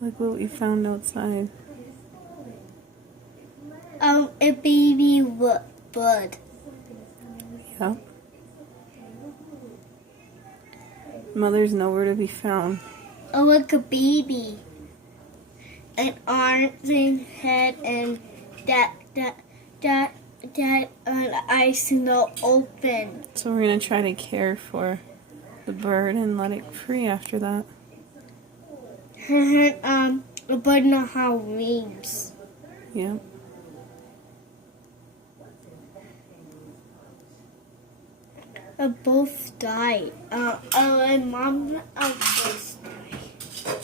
Look what we found outside. A baby bird. Yep. Mother's nowhere to be found. Oh, look, a baby. An arms and head and that eyes not open. So we're gonna try to care for the bird and let it free after that. The bird not have wings. Yep. Both died. And mom both died.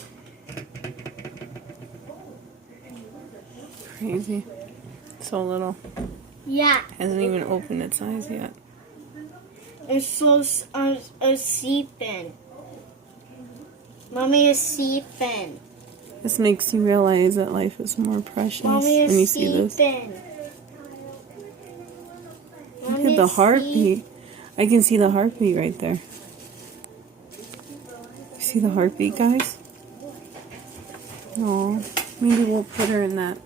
Crazy. So little. Yeah. Hasn't even opened its eyes yet. It's so sleeping. Mommy is sleeping. This makes you realize that life is more precious Mommy is when you see this. sleeping. Look at the heartbeat. I can see the heartbeat right there. You see the heartbeat, guys? Oh, maybe we'll put her in that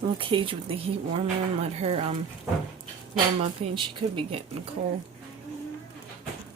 little cage with the heat warmer and let her warm up, and she could be getting cold.